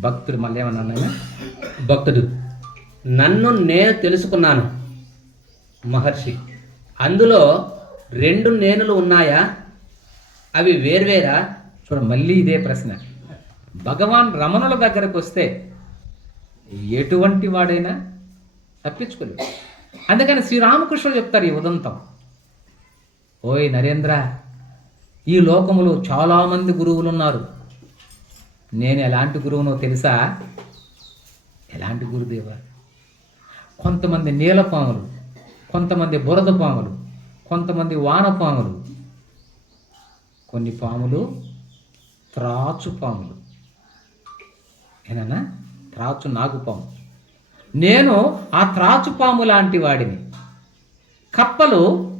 భక్తుడు మళ్ళీ ఏమన్నా భక్తుడు నన్ను నేను తెలుసుకున్నాను మహర్షి. అందులో రెండు నేనులు ఉన్నాయా? అవి వేర్వేరా? చూడ మళ్ళీ ఇదే ప్రశ్న. భగవాన్ రమణుల దగ్గరకు వస్తే ఎటువంటి వాడైనా తప్పించుకోలేదు అందుకని శ్రీరామకృష్ణుడు చెప్తారు ఈ ఉదంతం. ఓయ్ నరేంద్ర ఈ లోకములో చాలామంది గురువులు ఉన్నారు నేను ఎలాంటి గురువునో తెలుసా? ఎలాంటి గురుదేవా? కొంతమంది నీలపాములు కొంతమంది బురద పాములు కొంతమంది వానపాములు కొన్ని పాములు త్రాచు పాములు. ఏనన్నా? త్రాచు నాగుపాము నేను ఆ త్రాచు పాము లాంటి వాడిని. కప్పలు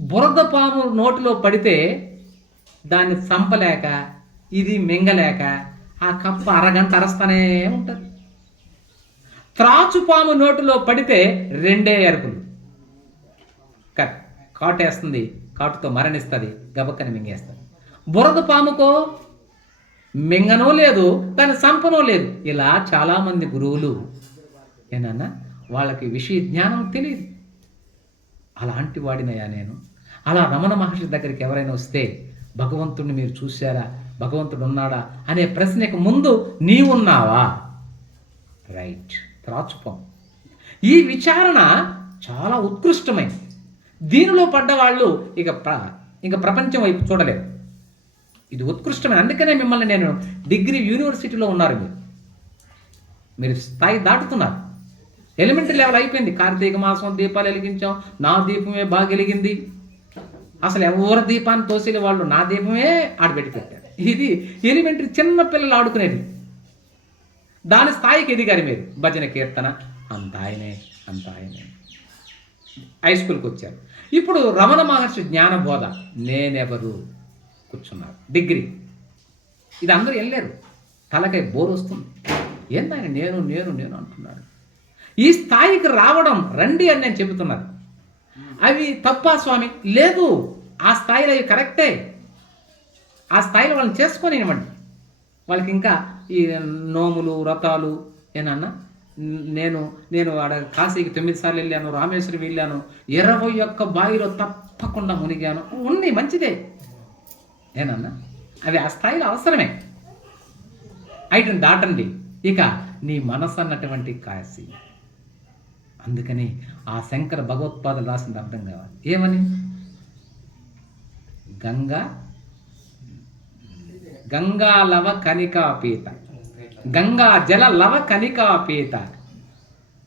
బురద పాము నోటిలో పడితే దాన్ని చంపలేక ఇది మింగలేక ఆ కప్ప అరగంట అరస్తూనే ఉంటుంది. త్రాచుపాము పాము నోటిలో పడితే రెండే అరుపులు. కట్ కాటేస్తుంది కాటుతో మరణిస్తుంది గబక్కని మింగేస్తుంది. బురద పాముకో మింగనో లేదు దాని సంపనో లేదు. ఇలా చాలామంది గురువులు ఏనన్నా వాళ్ళకి విషయ జ్ఞానం తెలియదు అలాంటి వాడినయ్యా నేను. అలా రమణ మహర్షి దగ్గరికి ఎవరైనా వస్తే భగవంతుడిని మీరు చూశారా? భగవంతుడు ఉన్నాడా అనే ప్రశ్నకు ముందు నీవున్నావా? రైట్ త్రాచుపం ఈ విచారణ చాలా ఉత్కృష్టమైంది. దీనిలో పడ్డవాళ్ళు ఇక ప్ర ఇక ప్రపంచం వైపు చూడలేరు ఇది ఉత్కృష్టమైన అందుకనే మిమ్మల్ని నేను డిగ్రీ యూనివర్సిటీలో ఉన్నారు మీరు. మీరు స్థాయి దాటుతున్నారు. ఎలిమెంటరీ లెవెల్ అయిపోయింది. కార్తీక మాసం దీపాలు వెలిగించాం. నా దీపమే బాగా వెలిగింది. అసలు ఎవరి దీపాన్ని తోసేది వాళ్ళు? నా దీపమే ఆడబెట్టి పెట్టారు. ఇది ఎలిమెంటరీ చిన్న పిల్లలు ఆడుకునేది. దాని స్థాయికి ఎదిగారు మీరు. భజన కీర్తన అంత ఆయనే అంత ఆయనే. హై స్కూల్కి వచ్చారు. ఇప్పుడు రమణ మహర్షి జ్ఞానబోధ నేనెవరు? కూర్చున్నారు. డిగ్రీ ఇది అందరూ వెళ్ళారు తలకై బోర్ వస్తుంది. ఏందని నేను నేను నేను అంటున్నాడు ఈ స్థాయికి రావడం రండి అని నేను చెబుతున్నాను అవి తప్పా స్వామి? లేదు. ఆ స్థాయిలో అవి కరెక్టే. ఆ స్థాయిలో వాళ్ళని చేసుకొనివ్వండి. వాళ్ళకి ఇంకా ఈ నోములు వ్రతాలు ఏనన్నా నేను నేను ఆడ కాశీకి తొమ్మిది సార్లు వెళ్ళాను రామేశ్వరం వెళ్ళాను ఇరవై ఒక్క బావిలో తప్పకుండా మునిగాను ఉంది మంచిదే. ఏనన్నా అవి ఆ స్థాయిలో అవసరమే. ఐటని దాటండి. ఇక నీ మనసు అన్నటువంటి కాశీ. అందుకని ఆ శంకర భగవత్పాదలు రాసింది అర్థం కావాలి. ఏమని? గంగా గంగా లవ కనికాపీత గంగా జల లవ కనికాపీత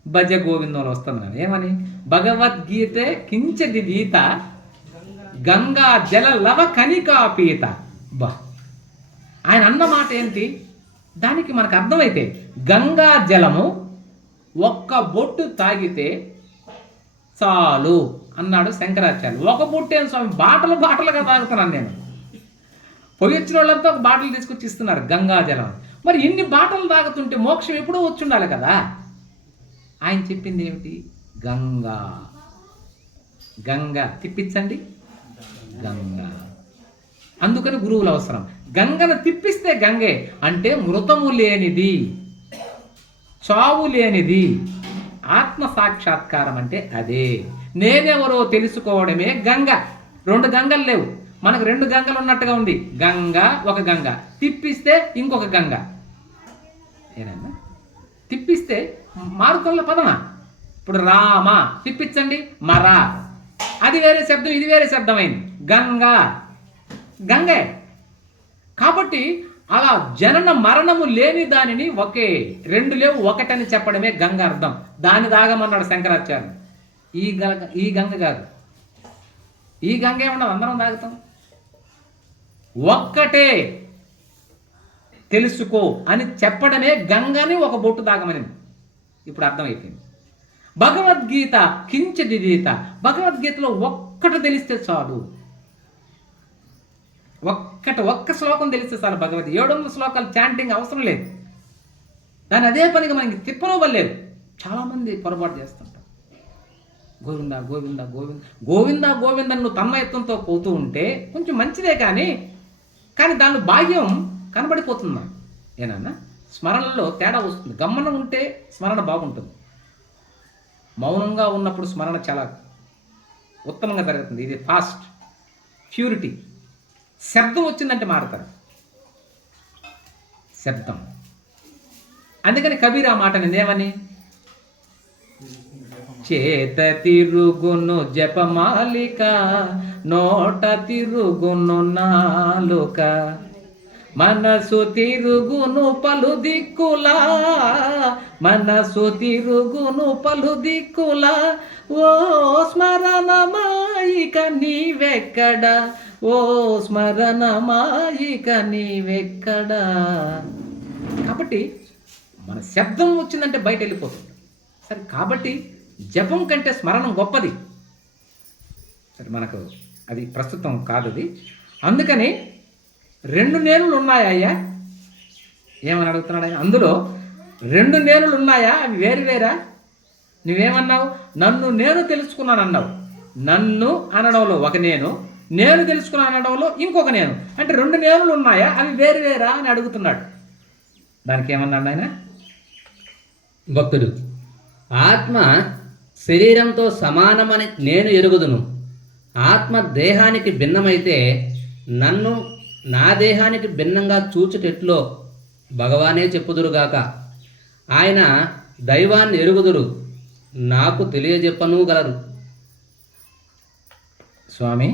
భజ గోవిందంలో వస్తుంది కదా ఏమని? భగవద్గీత కించది గీత గంగా జల లవ కనికాపీత బా. ఆయన అన్న మాట ఏంటి? దానికి మనకు అర్థమైతే గంగా జలము ఒక్క బొట్టు తాగితే చాలు అన్నాడు శంకరాచార్యులు. ఒక బొట్టేం స్వామి? బాటలు బాటలుగా తాగుతున్నాను నేను. పొగిచ్చిన వాళ్ళంతా ఒక బాటలు తీసుకొచ్చి ఇస్తున్నారు గంగా జలం. మరి ఇన్ని బాటలు తాగుతుంటే మోక్షం ఎప్పుడూ వచ్చి ఉండాలి కదా? ఆయన చెప్పింది ఏమిటి? గంగా. గంగా తిప్పించండి. గంగా. అందుకని గురువులు అవసరం. గంగను తిప్పిస్తే గంగే అంటే మృతము లేనిది చావు లేనిది ఆత్మ సాక్షాత్కారం అంటే అదే. నేనెవరో తెలుసుకోవడమే గంగ. రెండు గంగలు లేవు. మనకు రెండు గంగలు ఉన్నట్టుగా ఉంది. గంగ ఒక గంగ. తిప్పిస్తే ఇంకొక గంగ. ఏనన్నా తిప్పిస్తే మారుతున్న పదమా? ఇప్పుడు రామ. తిప్పించండి. మరా. అది వేరే శబ్దం ఇది వేరే శబ్దం అయింది గంగా. గంగే. కాబట్టి అలా జనన మరణము లేని దానిని ఒకే రెండు లేవు ఒకటని చెప్పడమే గంగ అర్థం. దాని దాగమన్నాడు శంకరాచార్య ఈ గంగ ఈ గంగ కాదు. ఈ గంగ ఏమన్నది? అందరం తాగుతాం. ఒక్కటే తెలుసుకో అని చెప్పడమే గంగని ఒక బొట్టు దాగమనింది. ఇప్పుడు అర్థమైపోయింది. భగవద్గీత కించదిగీత భగవద్గీతలో ఒక్కటి తెలిస్తే చాలు. ఒక్కటి ఒక్క శ్లోకం తెలిస్తే చాలు భగవద్ ఏడు వందల శ్లోకాలు చాంటింగ్ అవసరం లేదు. దాని అదే పనిగా మనకి తిప్పనివ్వలేదు చాలామంది పొరపాటు చేస్తుంటారు. గోవింద గోవింద గోవింద. గోవింద గోవింద నువ్వు తన్మయత్వంతో పోతూ ఉంటే కొంచెం మంచిదే కానీ కానీ దాని భాగ్యం మనకు. ఏనన్నా స్మరణలో తేడా వస్తుంది. గమ్మన ఉంటే స్మరణ బాగుంటుంది. మౌనంగా ఉన్నప్పుడు స్మరణ చాలా ఉత్తమంగా జరుగుతుంది. ఇది ఫాస్ట్. ప్యూరిటీ. శబ్దం వచ్చిందంటే మారుతారు. శబ్దం. అందుకని కబీర్ ఆ మాట నిందేమని చేత తిరుగును జపమాలిక నోట తిరుగును నాలుక. మనసు తిరుగును పలు దిక్కులా మనసు తిరుగును పలు దిక్కులా. ఓ స్మరణమాయిక నీవెక్కడ? ఓ స్మరణమాయిక నీవెక్కడ? కాబట్టి మన శబ్దం వచ్చిందంటే బయట వెళ్ళిపోతుంది సరే కాబట్టి జపం కంటే స్మరణం గొప్పది. సరే మనకు అది ప్రస్తుతం కాదు అది. అందుకని రెండు నేనులు ఉన్నాయా ఏమని అడుగుతున్నాడు ఆయన? అందులో రెండు నేనులు ఉన్నాయా? అవి వేరు వేరా? నువ్వేమన్నావు? నన్ను నేను తెలుసుకున్నాను అన్నావు. నన్ను అనడంలో ఒక నేను నేను తెలుసుకున్నాను అనడంలో ఇంకొక నేను. అంటే రెండు నేనులు ఉన్నాయా? అవి వేరు వేరా అని అడుగుతున్నాడు. దానికి ఏమన్నాడు ఆయన? భక్తుడు. ఆత్మ శరీరంతో సమానమని నేను ఎరుగుదును. ఆత్మ దేహానికి భిన్నమైతే నన్ను నా దేహానికి భిన్నంగా చూచుటెట్లో భగవానే చెప్పుదురుగాక. ఆయన దైవాన్ని ఎరుగుదురు నాకు తెలియజెప్పను గలరు స్వామి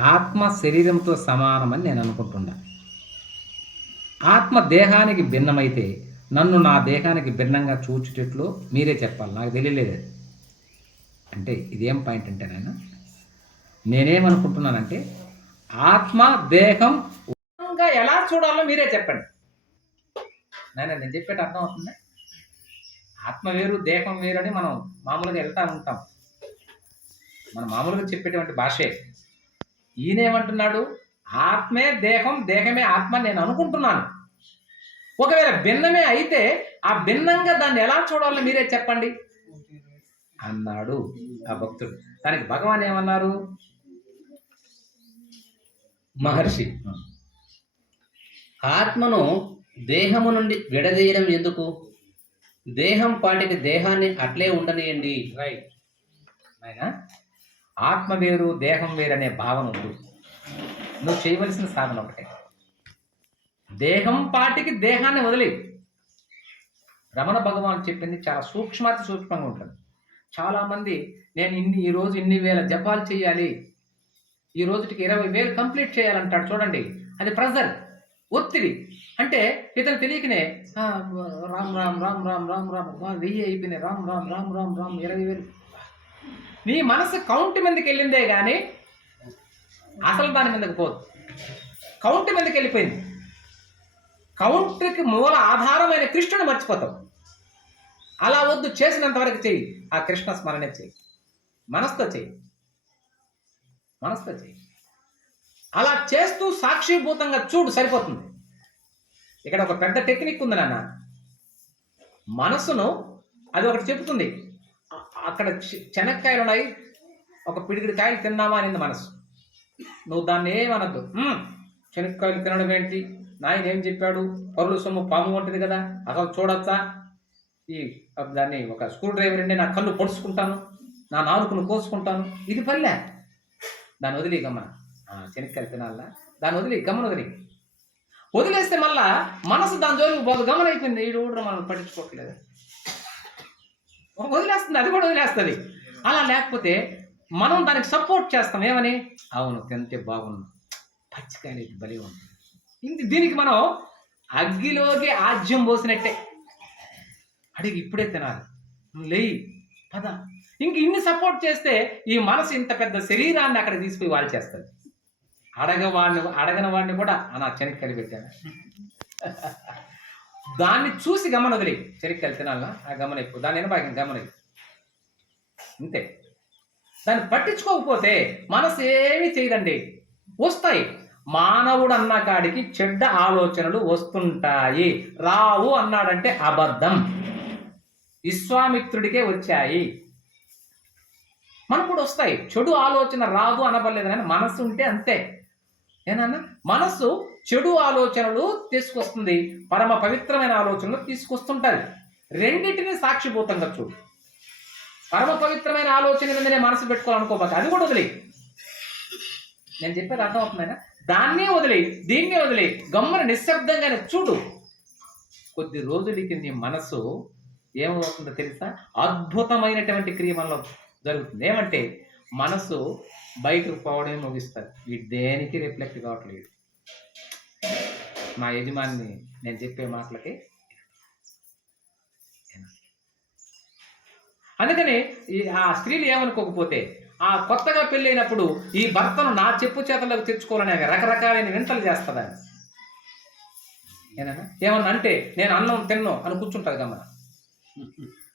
ఆత్మ శరీరంతో సమానమని నేను అనుకుంటున్నా. ఆత్మ దేహానికి భిన్నమైతే నన్ను నా దేహానికి భిన్నంగా చూచుటట్లు మీరే చెప్పాలి. నాకు తెలియలేదు. అంటే ఇదేం పాయింట్ అంటే నేను నేనేమనుకుంటున్నానంటే ఆత్మ దేహం ఎలా చూడాలో మీరే చెప్పండి. నాయన నేను చెప్పేట అర్థం అవుతుందా? ఆత్మ వేరు దేహం వేరు అని మనం మామూలుగా వెళ్తా ఉంటాం. మనం మామూలుగా చెప్పేటువంటి భాషే. ఈయనేమంటున్నాడు? ఆత్మే దేహం దేహమే ఆత్మ అని నేను అనుకుంటున్నాను. ఒకవేళ భిన్నమే అయితే ఆ భిన్నంగా దాన్ని ఎలా చూడాలో మీరే చెప్పండి. అన్నాడు ఆ భక్తుడు. దానికి భగవాన్ ఏమన్నారు? మహర్షి ఆత్మను దేహము నుండి విడదీయడం ఎందుకు? దేహం పాటికి దేహాన్ని అట్లే ఉండనియండి. రైట్ నాయనా ఆత్మ వేరు దేహం వేరు అనే భావన ఉంది. నువ్వు చేయవలసిన సాధన ఒకటే. దేహం పాటికి దేహాన్ని వదిలి. రమణ భగవాన్ చెప్పింది చాలా సూక్ష్మాతి సూక్ష్మంగా ఉంటుంది. చాలామంది నేను ఇన్ని ఈ రోజు ఇన్ని వేల జపాలు చేయాలి ఈ రోజుకి ఇరవై వేలు కంప్లీట్ చేయాలంటాడు చూడండి. అది ప్రెజర్ ఒత్తిడి. అంటే ఇతను తెలియకనే రామ్ రామ్ రామ్ రామ్ రామ్ రామ్ వెయ్యి అయిపోయినాయి. రామ్ రామ్ రామ్ రామ్ రామ్ ఇరవై వేలు. నీ మనసు కౌంట్ మీదకి వెళ్ళిందే కానీ అసలు దాని మీదకి పోదు. కౌంట్ మీదకి వెళ్ళిపోయింది. కౌంటర్కి మూల ఆధారమైన కృష్ణుని మర్చిపోతావు అలా వద్దు చేసినంత వరకు చెయ్యి. ఆ కృష్ణ స్మరణ చెయ్యి. మనస్తో చెయ్యి. మనస్తో చెయ్యి. అలా చేస్తూ సాక్షిభూతంగా చూడు సరిపోతుంది. ఇక్కడ ఒక పెద్ద టెక్నిక్ ఉంది నాన్న. మనసును అది ఒకటి చెబుతుంది. అక్కడ చెనక్కాయలు ఉన్నాయి ఒక పిడిగిడి కాయలు తిందామా అనింది మనసు నువ్వు దాన్ని ఏమనద్దు చెనక్కాయలు తినడం ఏంటి? నాయన ఏం చెప్పాడు? పరుల సొమ్ము పాము వంటిది కదా అసలు చూడొచ్చా? ఈ దాన్ని ఒక స్క్రూ డ్రైవర్ అండి నా కళ్ళు పొడుచుకుంటాను నా నాలుకను కోసుకుంటాను ఇది పల్లె. దాన్ని వదిలి గమన. ఆ, తినాలా? దాన్ని వదిలి గమన వదిలి. వదిలేస్తే మళ్ళా మనసు దాని జోలికి పోదు గమన అయిపోయింది. ఈడు కూడా మనం పట్టించుకోవట్లేదు వదిలేస్తుంది అది కూడా వదిలేస్తుంది. అలా లేకపోతే మనం దానికి సపోర్ట్ చేస్తాం ఏమని? అవును తింటే బాగుంది పచ్చికాయలు ఇది బలి ఉంది ఇంది దీనికి మనం అగ్గిలోకి ఆజ్యం పోసినట్టే. అడిగి ఇప్పుడే తినాలి. లేయి. పద. ఇంక ఇన్ని సపోర్ట్ చేస్తే ఈ మనసు ఇంత పెద్ద శరీరాన్ని అక్కడ తీసుకుపోయి వాళ్ళు చేస్తుంది అడగవాడిని అడగని వాడిని కూడా నా చెనక్కాయలు పెట్టాను. దాన్ని చూసి గమన వదిలి చెనక్కాయలు తినాలా? ఆ గమన ఎక్కువ. దాని బాగా గమన అంతే దాన్ని పట్టించుకోకపోతే మనసు ఏమీ చేయదండి. వస్తాయి. మానవుడు అన్న కాడికి చెడ్డ ఆలోచనలు వస్తుంటాయి. రావు అన్నాడంటే అబద్ధం. విశ్వామిత్రుడికే వచ్చాయి. మనకు కూడా వస్తాయి. చెడు ఆలోచన రాదు అనబడలేదు కానీ మనసు ఉంటే అంతే. ఏనన్నా? మనస్సు చెడు ఆలోచనలు తీసుకొస్తుంది. పరమ పవిత్రమైన ఆలోచనలు తీసుకొస్తుంటుంది. రెండింటిని సాక్షిభూతంగా చూడు. పరమ పవిత్రమైన ఆలోచన మీదనే మనసు పెట్టుకోవాలనుకోబాక అది కూడా వదిలే నేను చెప్పేది అర్థమవుతుందైనా దాన్నే వదిలే దీన్నే వదిలే. గమ్మన నిశ్శబ్దంగానే చూడు. కొద్ది రోజులకి నీ మనసు ఏమవుతుందో తెలుసా? అద్భుతమైనటువంటి క్రియ మనలో జరుగుతుంది. ఏమంటే మనసు బయటకు పోవడమే ముగిస్తారు ఈ దేనికి రిఫ్లెక్ట్ కావట్లేదు. మా యజమాని నేను చెప్పే మాటలకి అందుకని ఈ ఆ స్త్రీలు ఏమనుకోకపోతే ఆ కొత్తగా పెళ్ళైనప్పుడు ఈ భర్తను నా చెప్పు చేతలకు తెచ్చుకోవాలని రకరకాలైన వింతలు చేస్తుందని ఏనన్నా? ఏమన్నా అంటే నేను అన్నం తిన్ను అని కూర్చుంటుంది గమ్మ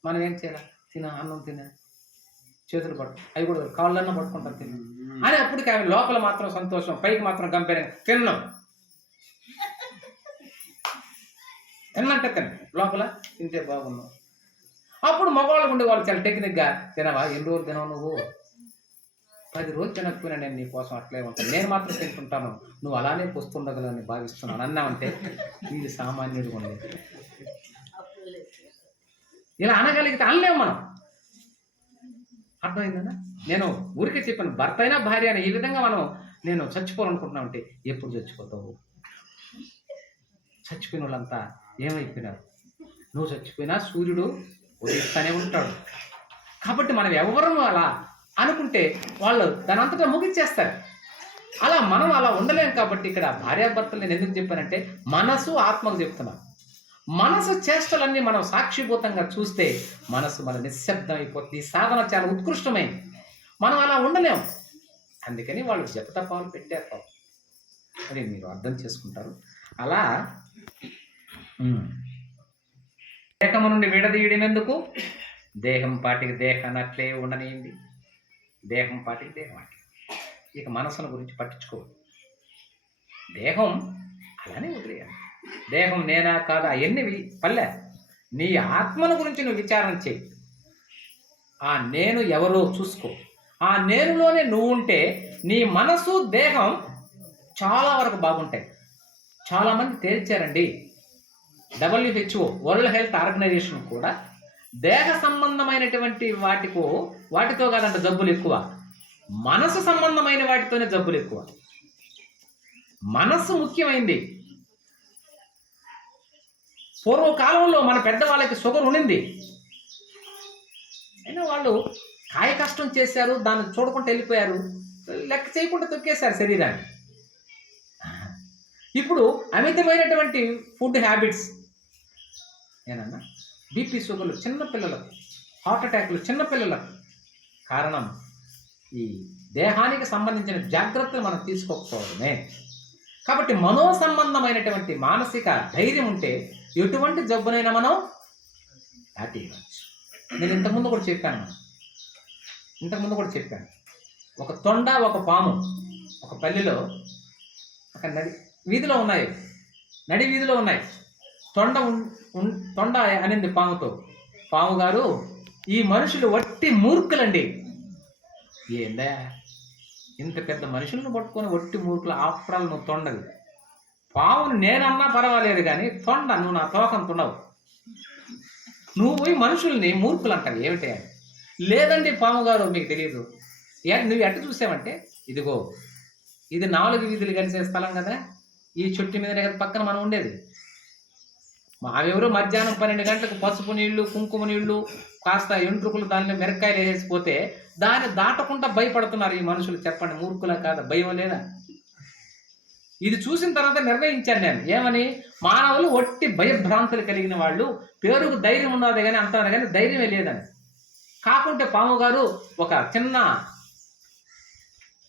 మనం ఏం చేయాలి? తిన అన్నం తిన చేతులు పట్టు. అవి కూడా కాళ్ళన్నా పట్టుకుంటారు తిన్న అని అప్పటికి ఆమె లోపల మాత్రం సంతోషం పైకి మాత్రం గంభీరంగా తిన్నాం. తిన్నంటే తిన్న లోపల తింటే బాగున్నావు అప్పుడు మగవాళ్ళకు ఉండే వాళ్ళు చాలా టెక్నిక్గా తినవా? ఎన్ని రోజులు తినవు నువ్వు? పది రోజులు తినకపోయినా నేను నీ కోసం అట్లే ఉంటాను. నేను మాత్రం తింటుంటాను. నువ్వు అలానే పొస్తుండగలని భావిస్తున్నాను. అన్నావంటే వీడు సామాన్యుడు ఉండేది ఇలా అనగలిగితే అనలేము మనం. అర్థమైందా నేను ఊరికే చెప్పాను భర్త అయినా భార్య అని ఈ విధంగా మనం నేను చచ్చిపోవాలనుకుంటున్నా అంటే ఎప్పుడు చచ్చిపోతావు? చచ్చిపోయిన వాళ్ళంతా ఏమైపోయినారు? నువ్వు చచ్చిపోయినా సూర్యుడు ఉదయిస్తూనే ఉంటాడు. కాబట్టి మనం ఎవరము అలా అనుకుంటే వాళ్ళు దాని అంతటా ముగించేస్తారు. అలా మనం అలా ఉండలేం కాబట్టి ఇక్కడ భార్యాభర్తలు నేను ఎందుకు చెప్పానంటే మనసు ఆత్మకు చెప్తున్నాను మనసు చేష్టలన్నీ మనం సాక్షిభూతంగా చూస్తే మనసు మన నిశ్శబ్దం అయిపోతుంది ఈ సాధన చాలా ఉత్కృష్టమైంది. మనం అలా ఉండలేము అందుకని వాళ్ళు జపతపాలు పెట్టారు అది మీరు అర్థం చేసుకుంటారు. అలా దేహము నుండి విడదీయడం ఎందుకు దేహం పాటికి దేహాన్ని అట్లే ఉండనియండి. దేహం పాటికి దేహం అట్లే ఇక మనసును గురించి పట్టించుకో దేహం అలానే వదిలేయాలి. దేహం నేనా కాదా అవన్నీ పల్లె నీ ఆత్మను గురించి నువ్వు విచారణ చేయి ఆ నేను ఎవరో చూసుకో. ఆ నేనులోనే నువ్వు ఉంటే నీ మనసు దేహం చాలా వరకు బాగుంటాయి. చాలామంది తేల్చారండి. డబ్ల్యూహెచ్ఓ వరల్డ్ హెల్త్ ఆర్గనైజేషన్ కూడా దేహ సంబంధమైనటువంటి వాటికు వాటితో కాదంట జబ్బులు ఎక్కువ. మనసు సంబంధమైన వాటితోనే జబ్బులు ఎక్కువ. మనస్సు ముఖ్యమైంది. పూర్వకాలంలో మన పెద్దవాళ్ళకి షుగర్ ఉండింది. అయినా వాళ్ళు కాయ కష్టం చేశారు దాన్ని చూడకుండా వెళ్ళిపోయారు లెక్క చేయకుండా తొక్కేశారు శరీరాన్ని. ఇప్పుడు అమితమైనటువంటి ఫుడ్ హ్యాబిట్స్. ఏనన్నా? బీపీ షుగర్లు చిన్నపిల్లలకు హార్ట్ అటాక్లు చిన్నపిల్లలకు కారణం ఈ దేహానికి సంబంధించిన జాగ్రత్తలు మనం తీసుకోకపోవడమే. కాబట్టి మనో సంబంధమైనటువంటి మానసిక ధైర్యం ఉంటే ఎటువంటి జబ్బునైనా మనం దాటేయవచ్చు నేను ఇంతకుముందు కూడా చెప్పాను. ఇంతకుముందు కూడా చెప్పాను. ఒక తొండ ఒక పాము ఒక పల్లెలో ఒక నది వీధిలో ఉన్నాయి. నడి వీధిలో ఉన్నాయి. తొండ తొండ అనింది పాముతో. పాము గారు ఈ మనుషులు వట్టి మూర్ఖులండి. ఏందా? ఇంత పెద్ద మనుషులను పట్టుకొని వట్టి మూర్ఖులు ఆఫ్రాలు నువ్వు తొండది పావును నేనన్నా పర్వాలేదు కానీ తొండ నువ్వు నా తోకం తుండవు నువ్వు పోయి మనుషుల్ని మూర్ఖులు అంటావు ఏమిటి లేదండి పాము గారు మీకు తెలియదు నువ్వు ఎట్ట చూసావంటే ఇదిగో ఇది నాలుగు వీధులు కలిసే స్థలం కదా ఈ చుట్టు మీదనే కదా పక్కన మనం ఉండేది. మావెవరు మధ్యాహ్నం పన్నెండు గంటలకు పసుపు నీళ్ళు కుంకుమ నీళ్ళు కాస్త ఎంట్రుకులు దానిలో మిరక్కాయలు వేసేసిపోతే దాన్ని దాటకుండా భయపడుతున్నారు ఈ మనుషులు. చెప్పండి మూర్ఖులా కాదా? భయం లేదా? ఇది చూసిన తర్వాత నిర్ణయించాను నేను. ఏమని? మానవులు ఒట్టి భయభ్రాంతులు కలిగిన వాళ్ళు. పేరుకు ధైర్యం ఉన్నది కానీ అంటారు కానీ ధైర్యమే లేదని. కాకుంటే పాము గారు ఒక చిన్న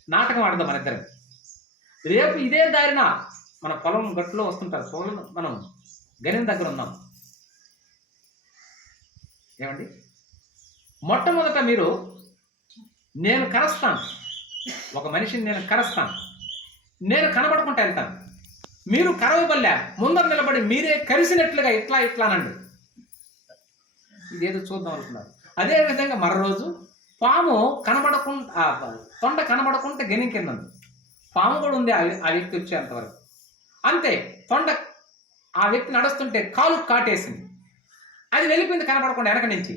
నాటకం ఆడదాం మన ఇద్దరం. రేపు ఇదే దారిన మన పొలం గట్టులో వస్తుంటారు. పొలం మనం గనిన దగ్గర ఉన్నాం. ఏమండి? మొట్టమొదట మీరు నేను కరస్తాను. ఒక మనిషిని నేను కరస్తాను. నేను కనబడకుండా వెళ్తాను. మీరు కరవబల్లా ముందర నిలబడి మీరే కరిసినట్లుగా ఇట్లా ఇట్లా అనండి. ఇదేదో చూద్దాం అనుకున్నారు. అదే విధంగా మరో రోజు పాము కనబడకుండా తొండ కనబడకుండా గెని కింద పాము కూడా ఉంది ఆ వ్యక్తి వచ్చేంతవరకు అంతే తొండ ఆ వ్యక్తి నడుస్తుంటే కాలు కాటేసింది. అది వెళ్ళిపోయింది కనపడకుండా వెనక నుంచి.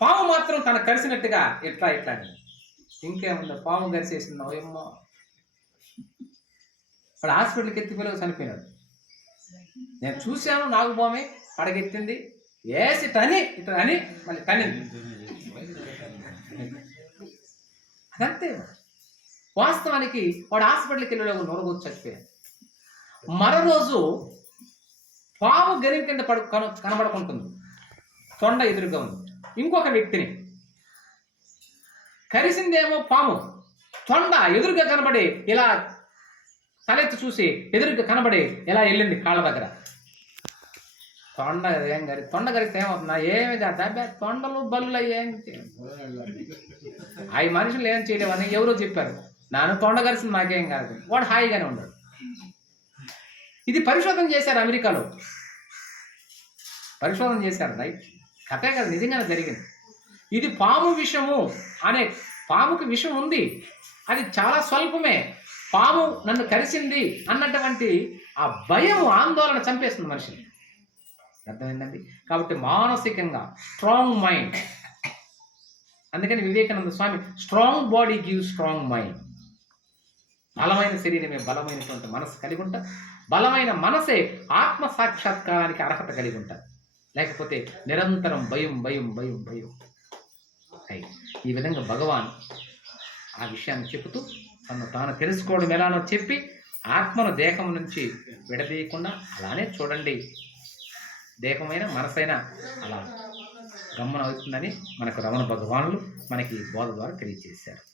పాము మాత్రం తన కలిసినట్టుగా ఎట్లా ఎట్లా ఇంకేముందో? పాము గరిసేసిందో ఏమో ఇప్పుడు హాస్పిటల్కి ఎత్తిపోయి చనిపోయినాడు. నేను చూశాను నాగుపామే పడగెత్తింది వేసి తని ఇట్లా అని మళ్ళీ తనింది అదంతే. వాస్తవానికి వాడు హాస్పిటల్కి వెళ్ళి నొరగొచ్చి చచ్చిపోయాడు. మరో రోజు పాము గరిం కింద పడు కను కనబడుకుంటుంది. తొండ ఎదురుగా ఉంది. ఇంకొక వ్యక్తిని. కరిసిందేమో పాము. తొండ ఎదురుగా కనబడి ఇలా తలెత్తి చూసి ఎదురుగా కనబడి ఇలా వెళ్ళింది కాళ్ళ దగ్గర. తొండ ఏం గరి తొండ గరిస్తే ఏమవుతుందా? ఏమి కాదు తొండలు బల్లులు ఏం అవి మనుషులు ఏం చేయలేవని ఎవరో చెప్పారు. నాన్న తొండ గరిసింది నాకేం కాదు. వాడు హాయిగానే ఉన్నాడు. ఇది పరిశోధన చేశారు అమెరికాలో. పరిశోధన చేశారు రైట్ కథే కదా నిజంగానే జరిగింది. ఇది పాము విషము అనే పాముకి విషం ఉంది. అది చాలా స్వల్పమే. పాము నన్ను కరిసింది అన్నటువంటి ఆ భయం ఆందోళన చంపేస్తుంది మనిషిని. అర్థమైందండి? కాబట్టి మానసికంగా స్ట్రాంగ్ మైండ్ అందుకని Vivekananda Swami strong body give strong mind బలమైన శరీరమే బలమైనటువంటి మనసు కలిగి ఉంటా. బలమైన మనసే ఆత్మ సాక్షాత్కారానికి అర్హత కలిగి ఉంటారు. లేకపోతే నిరంతరం భయం భయం భయం భయం. అయి ఈ విధంగా భగవాన్ ఆ విషయాన్ని చెబుతూ తను తాను తెలుసుకోవడం ఎలానో చెప్పి ఆత్మను దేహం నుంచి విడదీయకుండా అలానే చూడండి. దేహమైన మనసైనా అలా గమనం అవుతుందని మనకు రమణ భగవానులు మనకి ఈ బోధ ద్వారా తెలియజేశారు.